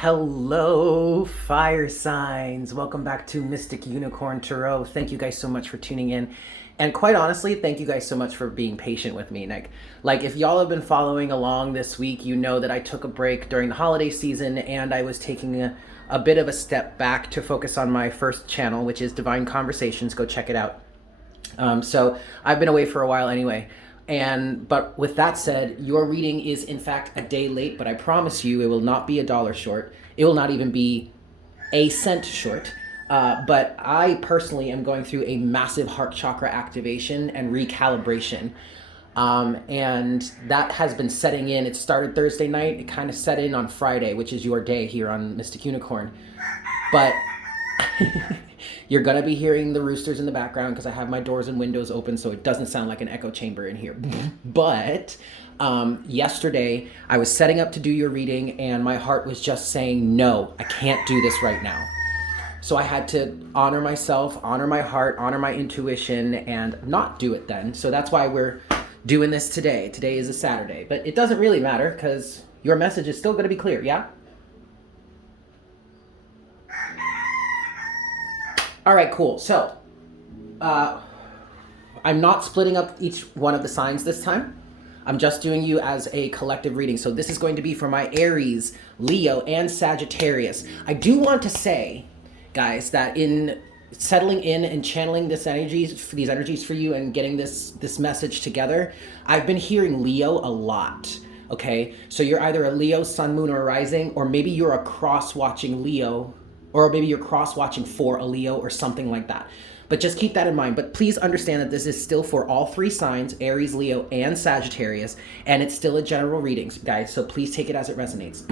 Hello, fire signs. Welcome back to Mystic Unicorn Tarot. Thank you guys so much for tuning in. And quite honestly, thank you guys so much for being patient with me. Like if y'all have been following along this week, you know that I took a break during the holiday season and I was taking a bit of a step back to focus on my first channel, which is Divine Conversations. Go check it out. So I've been away for a while anyway. But with that said, your reading is in fact a day late, but I promise you it will not be $1 short. It will not even be a cent short. But I personally am going through a massive heart chakra activation and recalibration. And that has been setting in. It started Thursday night. It kind of set in on Friday, which is your day here on Mystic Unicorn. But you're going to be hearing the roosters in the background because I have my doors and windows open so it doesn't sound like an echo chamber in here. But yesterday I was setting up to do your reading and my heart was just saying, no, I can't do this right now. So I had to honor myself, honor my heart, honor my intuition, and not do it then. So that's why we're doing this today. Today is a Saturday, but it doesn't really matter because your message is still going to be clear, yeah? All right, cool. So I'm not splitting up each one of the signs this time. I'm just doing you as a collective reading. So this is going to be for my Aries, Leo, and Sagittarius. I do want to say, guys, that in settling in and channeling these energies for you and getting this message together, I've been hearing Leo a lot. Okay, so you're either a Leo, sun, moon, or rising, or maybe you're a cross-watching Leo, or maybe you're cross-watching for a Leo or something like that. But just keep that in mind. But please understand that this is still for all three signs, Aries, Leo, and Sagittarius, and it's still a general reading, guys, so please take it as it resonates.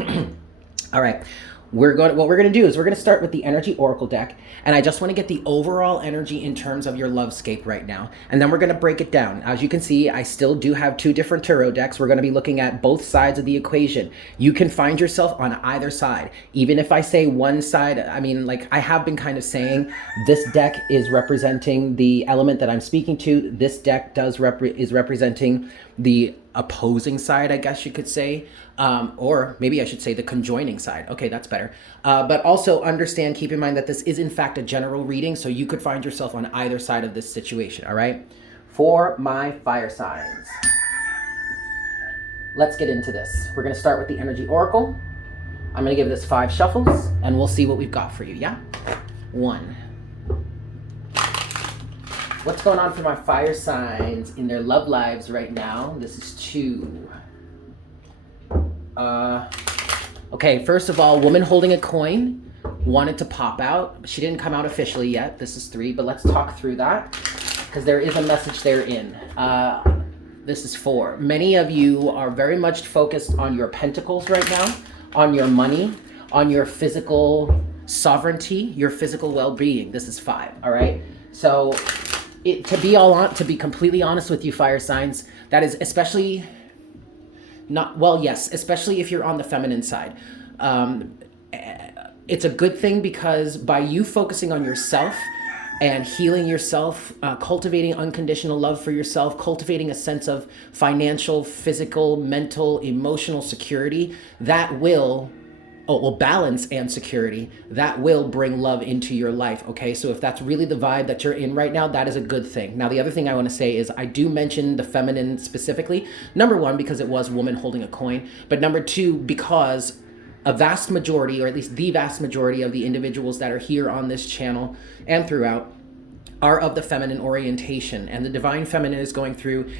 All right. What we're going to do is we're going to start with the energy oracle deck, and I just want to get the overall energy in terms of your lovescape right now, and then we're going to break it down. As you can see, I still do have two different tarot decks. We're going to be looking at both sides of the equation. You can find yourself on either side. Even if I say one side, I mean, like I have been kind of saying, this deck is representing the element that I'm speaking to. This deck is representing the opposing side, I guess you could say, or maybe I should say the conjoining side. Okay, that's better. But also understand, keep in mind that this is in fact a general reading, so you could find yourself on either side of this situation, all right? For my fire signs, let's get into this. We're gonna start with the energy oracle. I'm gonna give this 5 shuffles, and we'll see what we've got for you, yeah? 1. What's going on for my fire signs in their love lives right now? This is 2. Okay, first of all, woman holding a coin wanted to pop out. She didn't come out officially yet. This is 3, but let's talk through that because there is a message therein. This is 4. Many of you are very much focused on your pentacles right now, on your money, on your physical sovereignty, your physical well-being. This is 5, all right? So to be completely honest with you, fire signs, that is especially especially if you're on the feminine side. It's a good thing because by you focusing on yourself and healing yourself, cultivating unconditional love for yourself, cultivating a sense of financial, physical, mental, emotional security, that will balance and security, that will bring love into your life, okay? So if that's really the vibe that you're in right now, that is a good thing. Now, the other thing I want to say is I do mention the feminine specifically. Number 1, because it was woman holding a coin, but number 2, because a vast majority, or at least the vast majority of the individuals that are here on this channel and throughout are of the feminine orientation, and the divine feminine is going through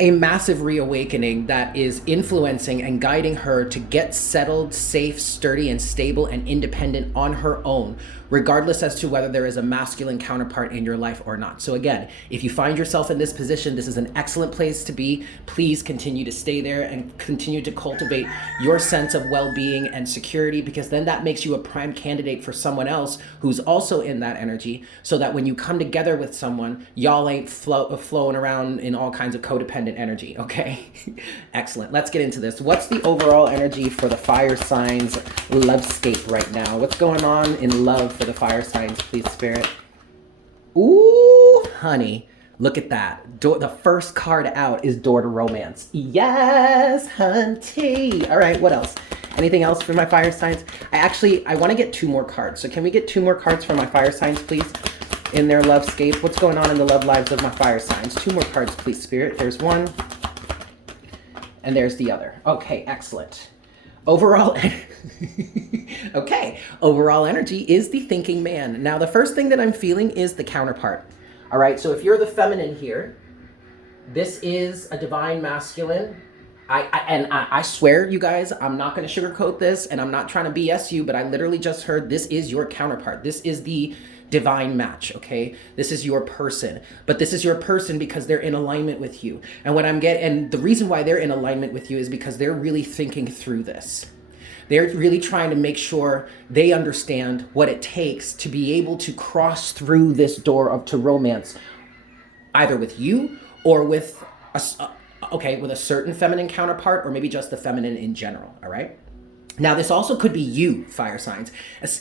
a massive reawakening that is influencing and guiding her to get settled, safe, sturdy, and stable and independent on her own, regardless as to whether there is a masculine counterpart in your life or not. So again, if you find yourself in this position, this is an excellent place to be. Please continue to stay there and continue to cultivate your sense of well-being and security, because then that makes you a prime candidate for someone else who's also in that energy, so that when you come together with someone, y'all ain't flowing around in all kinds of codependent energy, okay? Excellent. Let's get into this. What's the overall energy for the fire signs lovescape right now? What's going on in love for the fire signs, please, Spirit? Ooh, honey, look at that. The first card out is Door to Romance. Yes, hunty. All right, what else? Anything else for my fire signs? I want to get 2 more cards. So can we get 2 more cards for my fire signs, please? In their love scape. What's going on in the love lives of my fire signs? 2 more cards, please, Spirit. There's one. And there's the other. Okay, excellent. Overall, okay. Overall energy is the thinking man. Now, the first thing that I'm feeling is the counterpart. All right, so if you're the feminine here, this is a divine masculine. I swear, you guys, I'm not going to sugarcoat this, and I'm not trying to BS you, but I literally just heard this is your counterpart. This is the divine match, okay? This is your person, but this is your person because they're in alignment with you. And and the reason why they're in alignment with you is because they're really thinking through this. They're really trying to make sure they understand what it takes to be able to cross through this door to romance, either with you or with with a certain feminine counterpart, or maybe just the feminine in general, all right? Now, this also could be you, fire signs.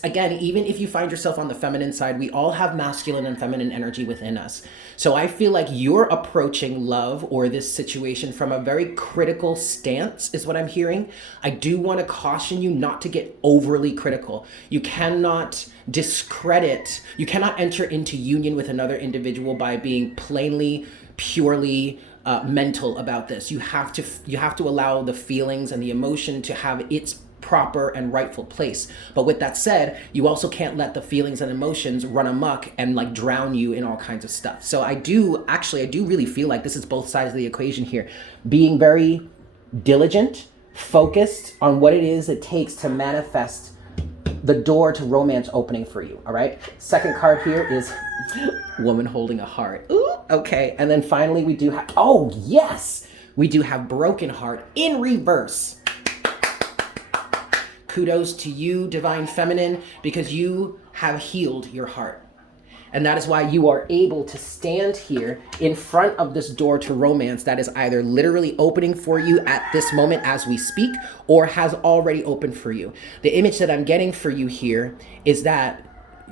Again, even if you find yourself on the feminine side, we all have masculine and feminine energy within us. So I feel like you're approaching love or this situation from a very critical stance is what I'm hearing. I do want to caution you not to get overly critical. You cannot discredit, you cannot enter into union with another individual by being plainly, purely mental about this. You have to allow the feelings and the emotion to have its proper and rightful place. But with that said, you also can't let the feelings and emotions run amok and like drown you in all kinds of stuff. So I do really feel like this is both sides of the equation here. Being very diligent, focused on what it is it takes to manifest the door to romance opening for you, all right? Second card here is woman holding a heart. Ooh, okay. And then finally we do have, oh yes, we do have broken heart in reverse. Kudos to you, divine feminine, because you have healed your heart. And that is why you are able to stand here in front of this door to romance that is either literally opening for you at this moment as we speak, or has already opened for you. The image that I'm getting for you here is that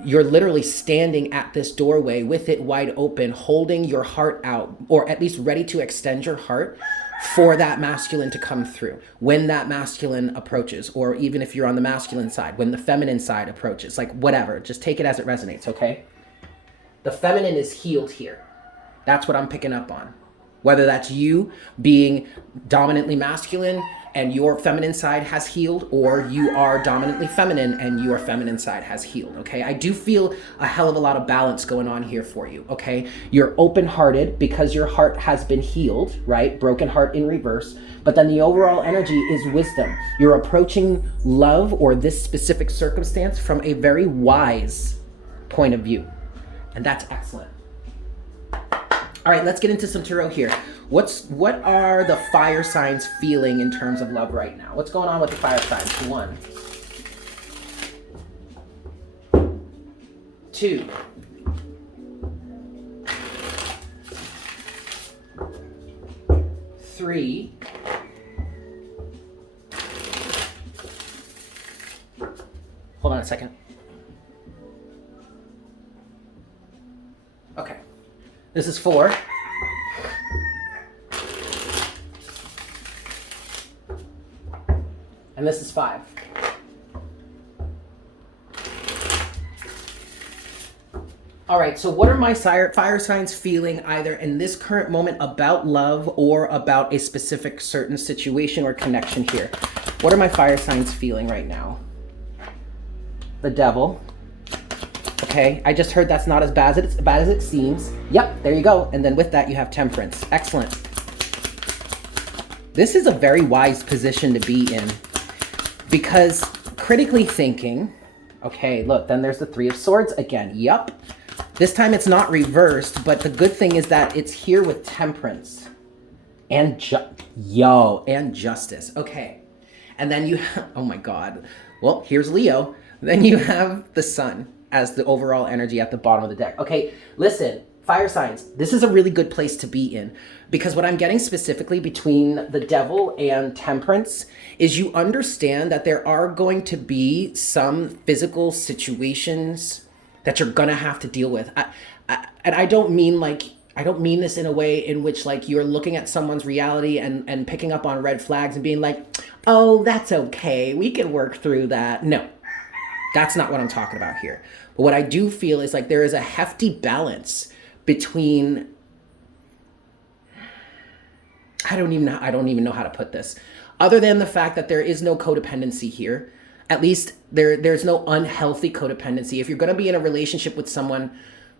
you're literally standing at this doorway with it wide open, holding your heart out, or at least ready to extend your heart for that masculine to come through when that masculine approaches, or even if you're on the masculine side, when the feminine side approaches, like whatever, just take it as it resonates, okay? The feminine is healed here. That's what I'm picking up on. Whether that's you being dominantly masculine and your feminine side has healed, or you are dominantly feminine and your feminine side has healed, okay? I do feel a hell of a lot of balance going on here for you, okay? You're open-hearted because your heart has been healed, right? Broken heart in reverse. But then the overall energy is wisdom. You're approaching love or this specific circumstance from a very wise point of view. And that's excellent. All right, let's get into some tarot here. What are the fire signs feeling in terms of love right now? What's going on with the fire signs? 1, 2, 3, 'Hold on a second. Okay. This is 4. And this is 5. All right, so what are my fire signs feeling either in this current moment about love or about a specific certain situation or connection here? What are my fire signs feeling right now? The Devil. Okay, I just heard that's not as bad as it seems. Yep, there you go. And then with that, you have Temperance. Excellent. This is a very wise position to be in because critically thinking, okay, look, then there's the 3 of Swords again. Yep. This time it's not reversed, but the good thing is that it's here with Temperance and Justice. Okay. And then you have, oh my God. Well, here's Leo. Then you have the Sun as the overall energy at the bottom of the deck. Okay, listen, fire signs, this is a really good place to be in because what I'm getting specifically between the Devil and Temperance is you understand that there are going to be some physical situations that you're gonna have to deal with. And I don't mean like I don't mean this in a way in which like you're looking at someone's reality and picking up on red flags and being like, oh, that's okay, we can work through that. No, that's not what I'm talking about here. But what I do feel is like there is a hefty balance between, I don't even know how to put this, other than the fact that there is no codependency here. At least there's no unhealthy codependency. If you're going to be in a relationship with someone,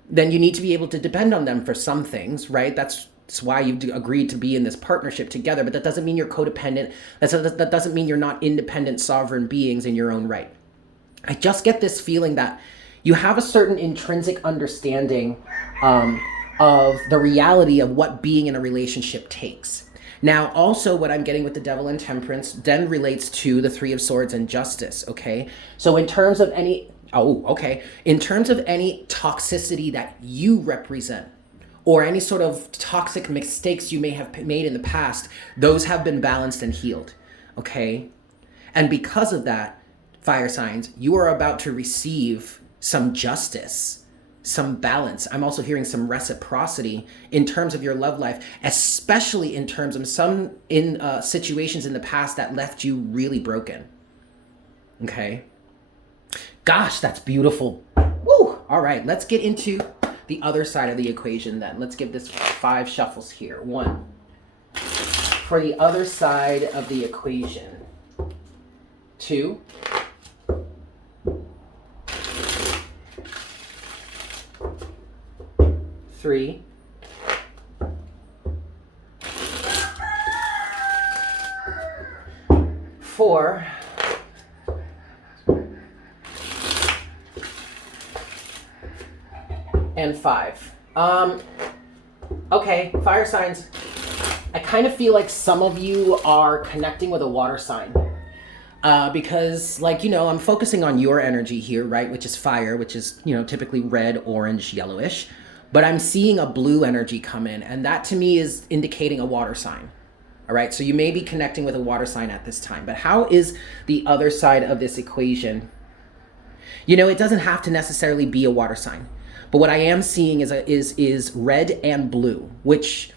then you need to be able to depend on them for some things, right? That's why you've agreed to be in this partnership together, but that doesn't mean you're codependent. That doesn't mean you're not independent, sovereign beings in your own right. I just get this feeling that you have a certain intrinsic understanding of the reality of what being in a relationship takes. Now, also what I'm getting with the Devil and Temperance then relates to the Three of Swords and Justice, okay? So in terms of any in terms of any toxicity that you represent, or any sort of toxic mistakes you may have made in the past, those have been balanced and healed, okay? And because of that, fire signs, you are about to receive some justice, some balance. I'm also hearing some reciprocity in terms of your love life, especially in terms of some situations in the past that left you really broken, okay? Gosh, that's beautiful. Woo! All right, let's get into the other side of the equation then. Let's give this 5 shuffles here. 1. For the other side of the equation. 2. 3. 4. And 5. Okay, fire signs. I kind of feel like some of you are connecting with a water sign. Because, like, I'm focusing on your energy here, right? Which is fire, which is, typically red, orange, yellowish. But I'm seeing a blue energy come in, and that to me is indicating a water sign. All right, so you may be connecting with a water sign at this time. But how is the other side of this equation? It doesn't have to necessarily be a water sign. But what I am seeing is red and blue, which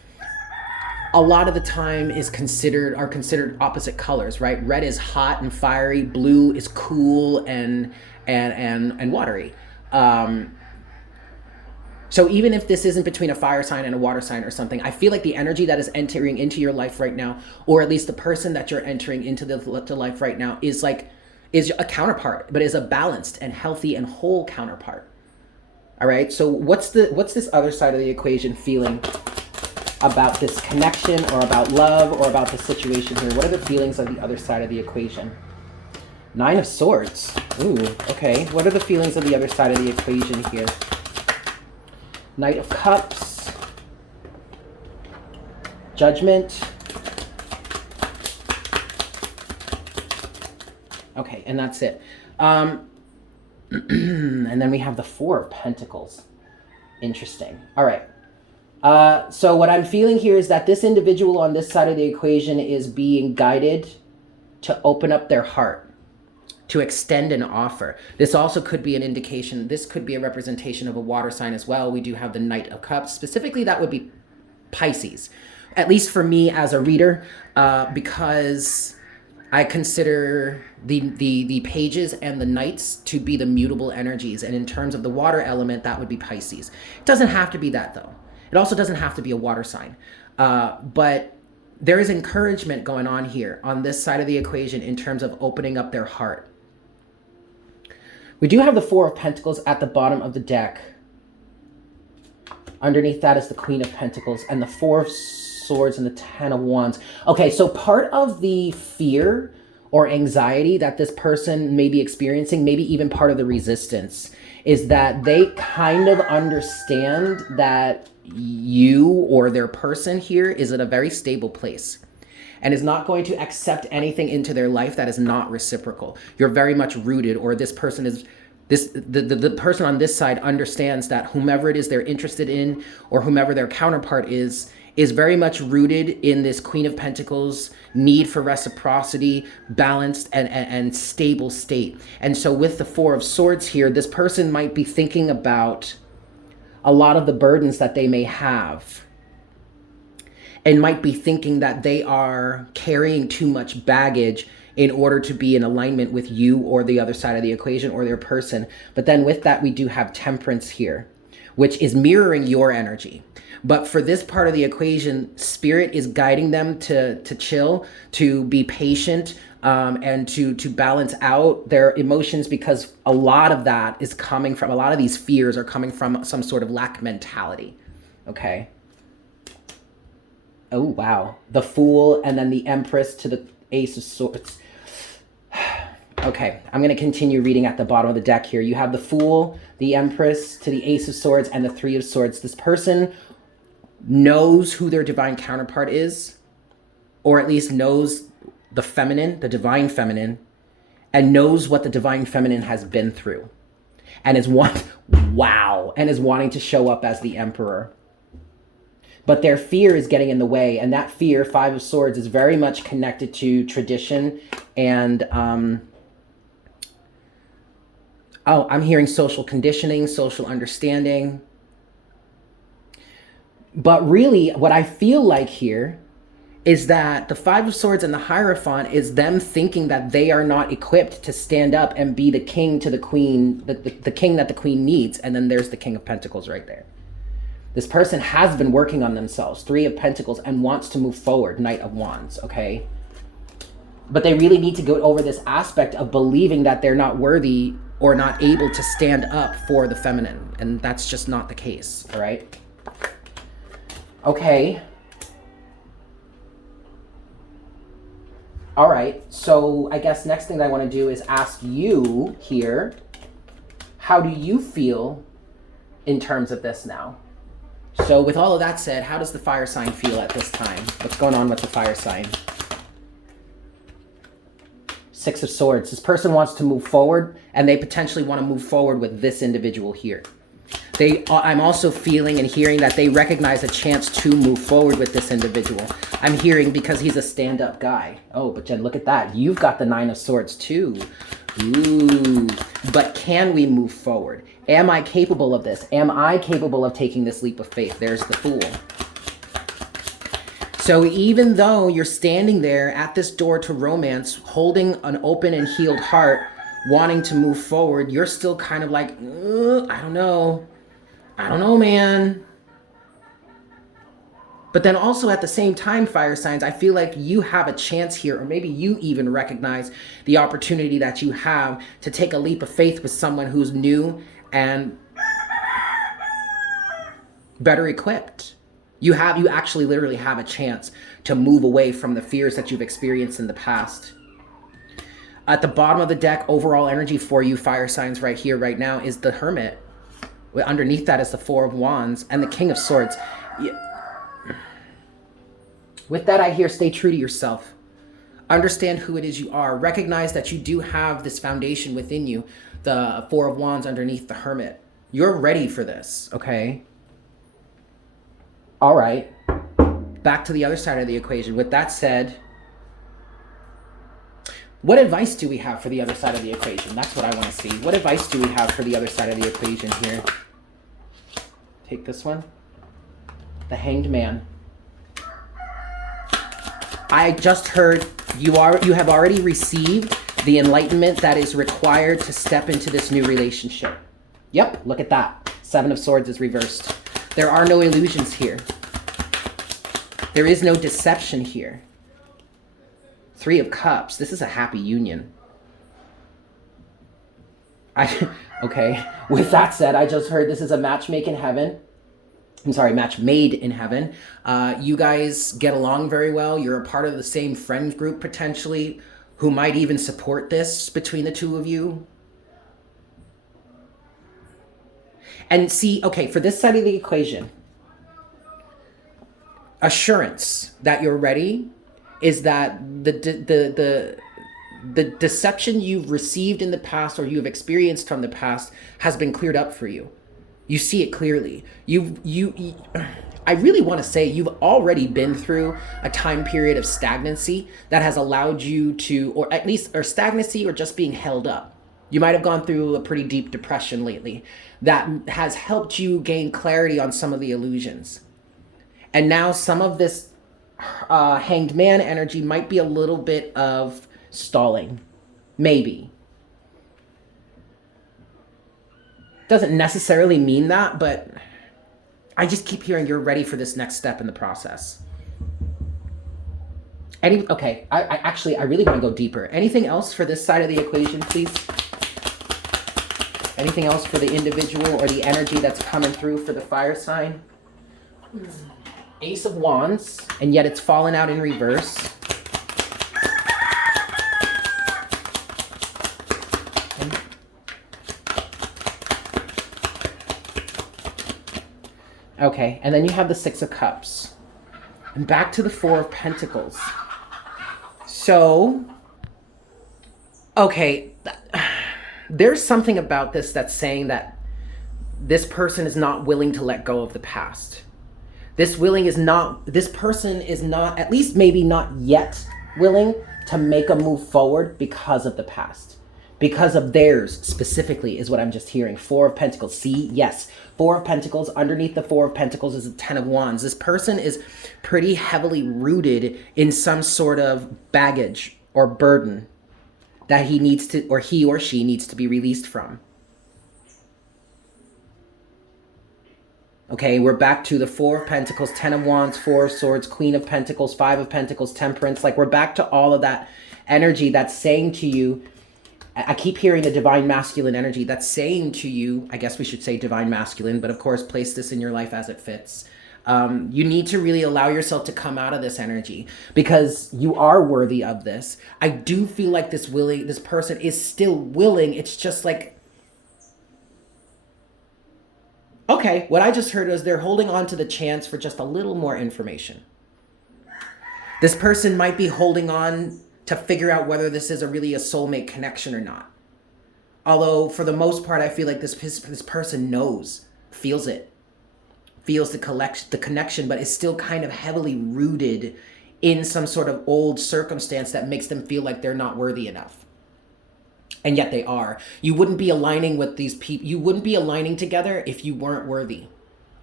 a lot of the time are considered opposite colors, right? Red is hot and fiery, blue is cool and watery. So even if this isn't between a fire sign and a water sign or something, I feel like the energy that is entering into your life right now, or at least the person that you're entering into the life right now, is a counterpart, but is a balanced and healthy and whole counterpart. All right, so what's this other side of the equation feeling about this connection, or about love, or about the situation here? What are the feelings of the other side of the equation? 9 of Swords. Ooh, okay. What are the feelings of the other side of the equation here? Knight of Cups. Judgment. Okay, and that's it. And then we have the 4 of Pentacles. Interesting. All right. So what I'm feeling here is that this individual on this side of the equation is being guided to open up their heart, to extend an offer. This also could be an indication, this could be a representation of a water sign as well. We do have the Knight of Cups. Specifically, that would be Pisces. At least for me as a reader, because I consider the pages and the knights to be the mutable energies. And in terms of the water element, that would be Pisces. It doesn't have to be that, though. It also doesn't have to be a water sign. But there is encouragement going on here on this side of the equation in terms of opening up their heart. We do have the 4 of Pentacles at the bottom of the deck. Underneath that is the Queen of Pentacles and the 4 of Swords and the 10 of Wands. Okay, so part of the fear or anxiety that this person may be experiencing, maybe even part of the resistance, is that they kind of understand that you or their person here is at a very stable place and is not going to accept anything into their life that is not reciprocal. You're very much rooted, or this person is the person on this side understands that whomever it is they're interested in, or whomever their counterpart is very much rooted in this Queen of Pentacles need for reciprocity, balanced and stable state. And so with the 4 of Swords here, this person might be thinking about a lot of the burdens that they may have, and might be thinking that they are carrying too much baggage in order to be in alignment with you or the other side of the equation or their person. But then with that, we do have Temperance here, which is mirroring your energy. But for this part of the equation, Spirit is guiding them to chill, to be patient, and to balance out their emotions, because a lot of that is coming from, a lot of these fears are coming from some sort of lack mentality, okay? Oh, wow. The Fool and then the Empress to the Ace of Swords. Okay, I'm going to continue reading at the bottom of the deck here. You have the Fool, the Empress to the Ace of Swords, and the Three of Swords. This person knows who their divine counterpart is, or at least knows the feminine, the divine feminine, and knows what the divine feminine has been through, and is wanting to show up as the Emperor. But their fear is getting in the way, and that fear, Five of Swords, is very much connected to tradition and I'm hearing social conditioning, social understanding. But really, what I feel like here is that the Five of Swords and the Hierophant is them thinking that they are not equipped to stand up and be the king to the queen, the king that the queen needs. And then there's the King of Pentacles right there. This person has been working on themselves, Three of Pentacles, and wants to move forward, Knight of Wands, okay? But they really need to go over this aspect of believing that they're not worthy or not able to stand up for the feminine. And that's just not the case, all right? Okay. All right, so I guess next thing that I want to do is ask you here, how do you feel in terms of this now? So with all of that said, how does the fire sign feel at this time? What's going on with the fire sign? Six of Swords. This person wants to move forward, and they potentially want to move forward with this individual here. I'm also feeling and hearing that they recognize a chance to move forward with this individual. I'm hearing because he's a stand-up guy. Oh, but Jen, look at that. You've got the Nine of Swords too. Ooh. But can we move forward? Am I capable of this? Am I capable of taking this leap of faith? There's the Fool. So even though you're standing there at this door to romance, holding an open and healed heart, wanting to move forward, you're still kind of like, I don't know. I don't know, man. But then also at the same time, fire signs, I feel like you have a chance here, or maybe you even recognize the opportunity that you have to take a leap of faith with someone who's new and better equipped. You actually literally have a chance to move away from the fears that you've experienced in the past. At the bottom of the deck, overall energy for you, fire signs, right here, right now, is the Hermit. Underneath that is the Four of Wands and the King of Swords. With that, I hear stay true to yourself. Understand who it is you are. Recognize that you do have this foundation within you, the Four of Wands underneath the Hermit. You're ready for this, okay? All right. Back to the other side of the equation. With that said, what advice do we have for the other side of the equation? That's what I want to see. What advice do we have for the other side of the equation here? Take this one. The Hanged Man. I just heard you have already received the enlightenment that is required to step into this new relationship. Yep, look at that. Seven of Swords is reversed. There are no illusions here. There is no deception here. Three of Cups. This is a happy union. Okay. With that said, I just heard this is a match made in heaven. Match made in heaven. You guys get along very well. You're a part of the same friend group, potentially, who might even support this between the two of you. And see, okay, for this side of the equation, assurance that you're ready is that the deception you've received in the past or you've experienced from the past has been cleared up for you. You see it clearly. I really want to say you've already been through a time period of stagnancy that has allowed you to, or stagnancy or just being held up. You might have gone through a pretty deep depression lately that has helped you gain clarity on some of the illusions. And now some of this Hanged Man energy might be a little bit of stalling. Maybe. Doesn't necessarily mean that, but I just keep hearing you're ready for this next step in the process. Okay, I really want to go deeper. Anything else for this side of the equation, please? Anything else for the individual or the energy that's coming through for the fire sign? Ace of Wands, and yet it's fallen out in reverse. Okay, and then you have the Six of Cups. And back to the Four of Pentacles. So, okay, there's something about this that's saying that this person is not willing to let go of the past. This person is not, at least maybe not yet, willing to make a move forward because of the past. Because of theirs specifically is what I'm just hearing. Four of Pentacles. See? Yes. Four of Pentacles. Underneath the Four of Pentacles is a Ten of Wands. This person is pretty heavily rooted in some sort of baggage or burden that he needs to, or he or she needs to be released from. Okay, we're back to the Four of Pentacles, Ten of Wands, Four of Swords, Queen of Pentacles, Five of Pentacles, Temperance. Like, we're back to all of that energy that's saying to you, I keep hearing the Divine Masculine energy that's saying to you, I guess we should say Divine Masculine, but of course, place this in your life as it fits. You need to really allow yourself to come out of this energy because you are worthy of this. I do feel like this person is still willing. It's just like, okay, what I just heard was they're holding on to the chance for just a little more information. This person might be holding on to figure out whether this is really a soulmate connection or not. Although, for the most part, I feel like this person knows, feels it, feels the connection, but is still kind of heavily rooted in some sort of old circumstance that makes them feel like they're not worthy enough. And yet they are. You wouldn't be aligning with these people. You wouldn't be aligning together if you weren't worthy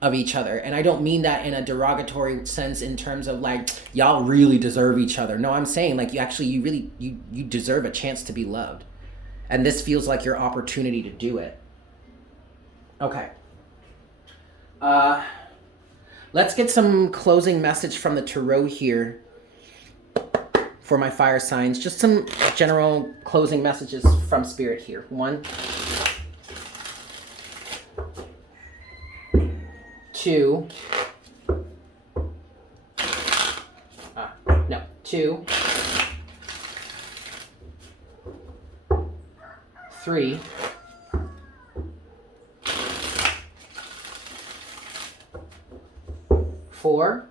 of each other. And I don't mean that in a derogatory sense in terms of like, y'all really deserve each other. No, I'm saying like you deserve a chance to be loved. And this feels like your opportunity to do it. Okay. Let's get some closing message from the Tarot here for my fire signs. Just some general closing messages from Spirit here. 1, 2, 2, 3, 4,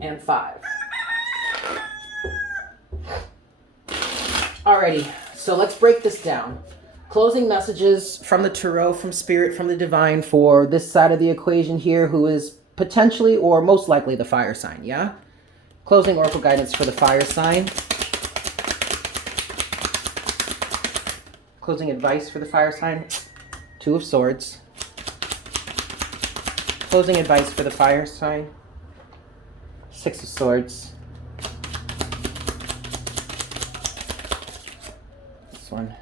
and 5. Alrighty, so let's break this down. Closing messages from the Tarot, from Spirit, from the Divine for this side of the equation here, who is potentially or most likely the fire sign, yeah? Closing oracle guidance for the fire sign. Closing advice for the fire sign. 2 of Swords. Closing advice for the fire sign. 6 of Swords. This one.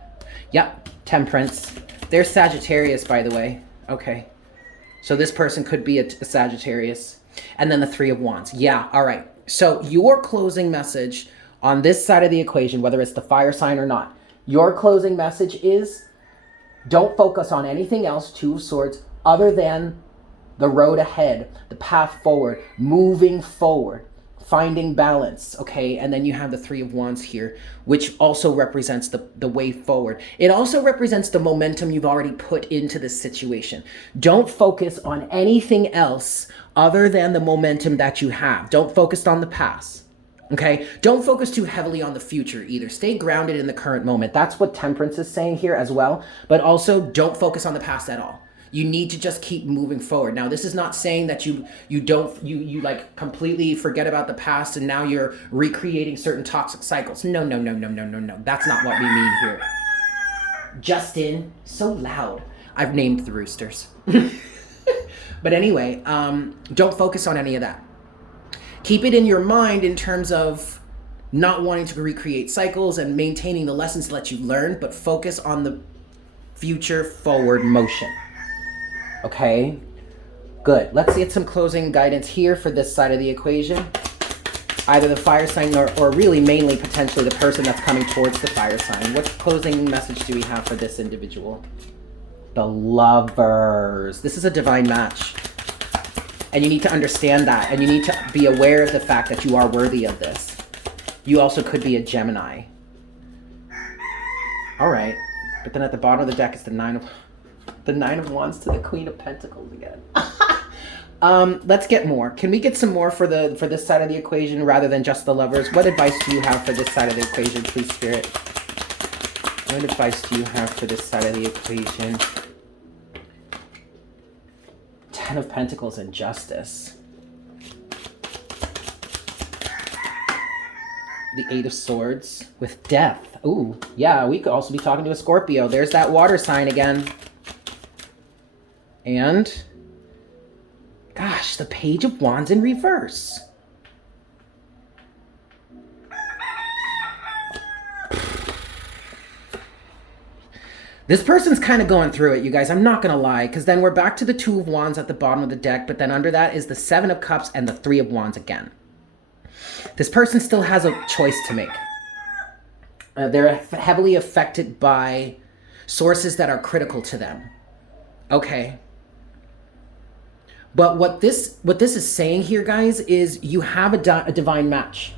Yep, Temperance. There's Sagittarius, by the way. Okay. So this person could be a Sagittarius. And then the 3 of Wands. Yeah, all right. So your closing message on this side of the equation, whether it's the fire sign or not, your closing message is don't focus on anything else, 2 of Swords, other than the road ahead, the path forward, moving forward, finding balance, okay? And then you have the 3 of Wands here, which also represents the way forward. It also represents the momentum you've already put into this situation. Don't focus on anything else other than the momentum that you have. Don't focus on the past. Okay, don't focus too heavily on the future either. Stay grounded in the current moment. That's what Temperance is saying here as well. But also, don't focus on the past at all. You need to just keep moving forward. Now, this is not saying that you like completely forget about the past and now you're recreating certain toxic cycles. No. That's not what we mean here. Justin, so loud. I've named the roosters. But anyway, don't focus on any of that. Keep it in your mind in terms of not wanting to recreate cycles and maintaining the lessons that you've learned, but focus on the future forward motion. Okay, good. Let's get some closing guidance here for this side of the equation. Either the fire sign or really mainly potentially the person that's coming towards the fire sign. What closing message do we have for this individual? The Lovers. This is a divine match. And you need to understand that. And you need to be aware of the fact that you are worthy of this. You also could be a Gemini. All right. But then at the bottom of the deck is the Nine of Wands to the Queen of Pentacles again. Let's get more. Can we get some more for this side of the equation rather than just the Lovers? What advice do you have for this side of the equation, please, Spirit? What advice do you have for this side of the equation? Ten of Pentacles and Justice. The Eight of Swords with Death. Ooh, yeah, we could also be talking to a Scorpio. There's that water sign again. And, gosh, the Page of Wands in reverse. This person's kind of going through it, you guys. I'm not going to lie, because then we're back to the Two of Wands at the bottom of the deck, but then under that is the Seven of Cups and the Three of Wands again. This person still has a choice to make. They're heavily affected by sources that are critical to them. Okay. But what this is saying here, guys, is you have a divine match.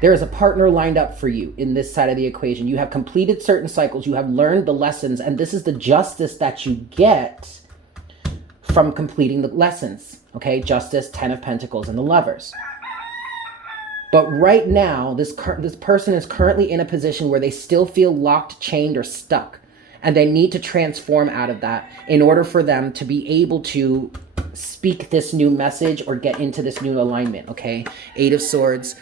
There is a partner lined up for you in this side of the equation. You have completed certain cycles. You have learned the lessons. And this is the justice that you get from completing the lessons. Okay, Justice, Ten of Pentacles, and the Lovers. But right now, this person is currently in a position where they still feel locked, chained, or stuck. And they need to transform out of that in order for them to be able to speak this new message or get into this new alignment, okay? Eight of Swords,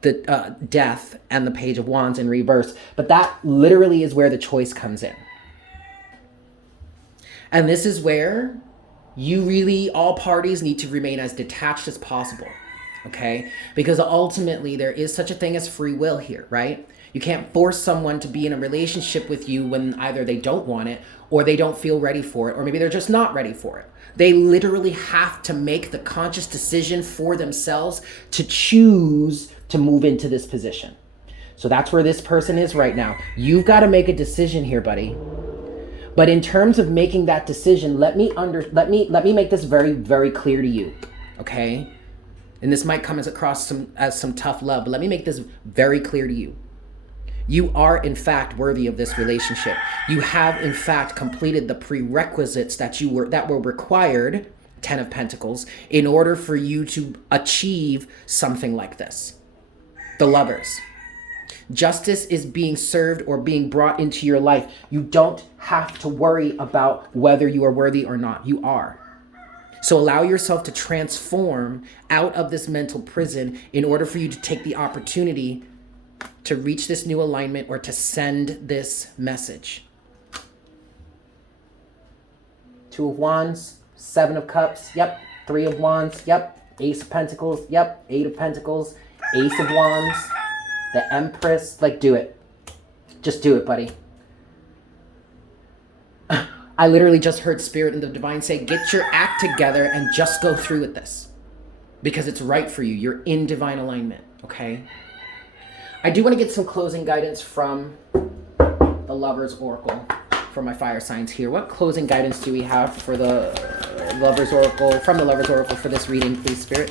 the Death, and the Page of Wands in reverse. But that literally is where the choice comes in. And this is where you really, all parties need to remain as detached as possible. Okay, because ultimately there is such a thing as free will here, right? You can't force someone to be in a relationship with you when either they don't want it or they don't feel ready for it, or maybe they're just not ready for it. They literally have to make the conscious decision for themselves to choose to move into this position. So that's where this person is right now. You've got to make a decision here, buddy. But in terms of making that decision, let me make this very, very clear to you, okay? And this might come across as some tough love, but let me make this very clear to you. You are, in fact, worthy of this relationship. You have, in fact, completed the prerequisites that were required, Ten of Pentacles, in order for you to achieve something like this. The Lovers. Justice is being served or being brought into your life. You don't have to worry about whether you are worthy or not. You are. So allow yourself to transform out of this mental prison in order for you to take the opportunity to reach this new alignment or to send this message. Two of Wands, Seven of Cups, yep. Three of Wands, yep. Ace of Pentacles, yep. Eight of Pentacles, Ace of Wands, the Empress. Like, do it. Just do it, buddy. I literally just heard Spirit and the Divine say, get your act together and just go through with this. Because it's right for you. You're in divine alignment, okay? I do want to get some closing guidance from the Lovers Oracle for my fire signs here. What closing guidance do we have for the Lovers Oracle, from the Lovers Oracle for this reading, please, Spirit?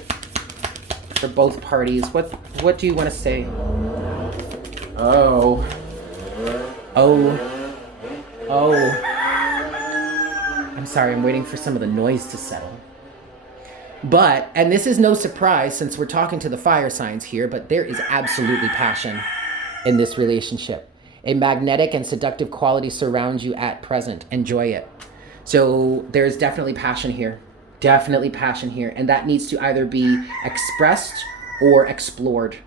For both parties. What do you want to say? Oh. I'm sorry, I'm waiting for some of the noise to settle. But, and this is no surprise since we're talking to the fire signs here, but there is absolutely passion in this relationship. A magnetic and seductive quality surrounds you at present. Enjoy it. So there's definitely passion here. Definitely passion here. And that needs to either be expressed or explored.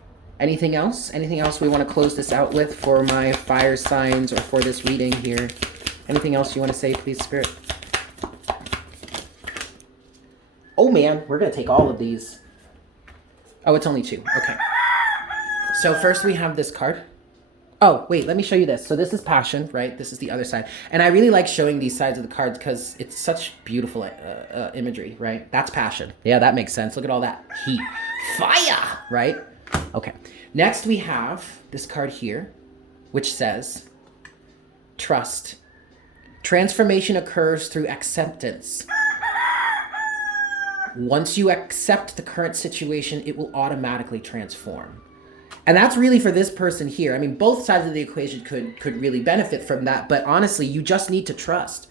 Anything else? Anything else we want to close this out with for my fire signs or for this reading here? Anything else you want to say, please, Spirit? Oh, man. We're going to take all of these. Oh, it's only 2. Okay. So first we have this card. Oh, wait, let me show you this. So this is passion, right? This is the other side. And I really like showing these sides of the cards because it's such beautiful imagery, right? That's passion. Yeah, that makes sense. Look at all that heat. Fire, right? Okay. Next, we have this card here, which says, trust. Transformation occurs through acceptance. Once you accept the current situation, it will automatically transform. And that's really for this person here. I mean, both sides of the equation could really benefit from that. But honestly, you just need to trust.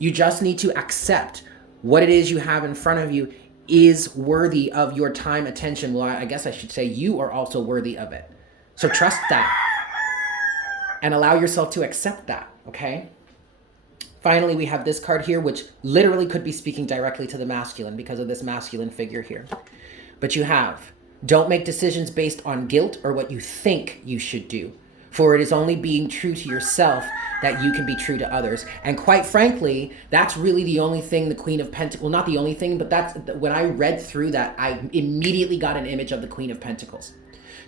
You just need to accept what it is you have in front of you is worthy of your time, attention. Well, I guess I should say you are also worthy of it. So trust that and allow yourself to accept that, okay? Finally, we have this card here, which literally could be speaking directly to the masculine because of this masculine figure here. But you have, don't make decisions based on guilt or what you think you should do, for it is only being true to yourself that you can be true to others. And quite frankly, that's really the only thing the Queen of Pentacles, well, not the only thing, but that's when I read through that, I immediately got an image of the Queen of Pentacles.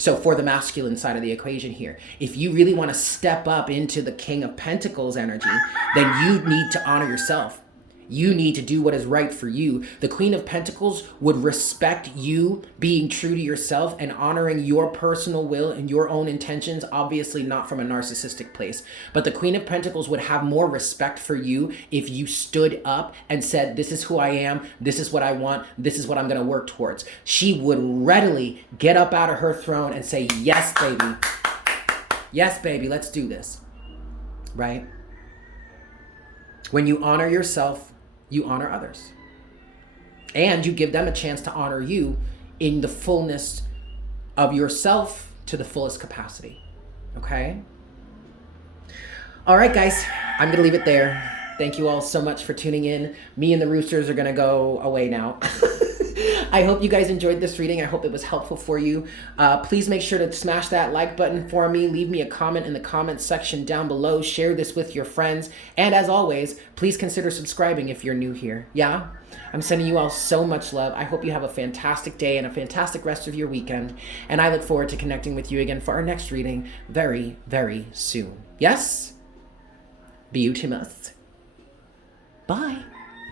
So for the masculine side of the equation here, if you really want to step up into the King of Pentacles energy, then you need to honor yourself. You need to do what is right for you. The Queen of Pentacles would respect you being true to yourself and honoring your personal will and your own intentions, obviously not from a narcissistic place. But the Queen of Pentacles would have more respect for you if you stood up and said, this is who I am, this is what I want, this is what I'm going to work towards. She would readily get up out of her throne and say, yes, baby. Yes, baby, let's do this. Right? When you honor yourself, you honor others. And you give them a chance to honor you in the fullness of yourself to the fullest capacity. Okay? All right, guys. I'm going to leave it there. Thank you all so much for tuning in. Me and the roosters are going to go away now. I hope you guys enjoyed this reading. I hope it was helpful for you. Please make sure to smash that like button for me. Leave me a comment in the comments section down below. Share this with your friends. And as always, please consider subscribing if you're new here. Yeah? I'm sending you all so much love. I hope you have a fantastic day and a fantastic rest of your weekend. And I look forward to connecting with you again for our next reading very, very soon. Yes? Beautimous. Bye.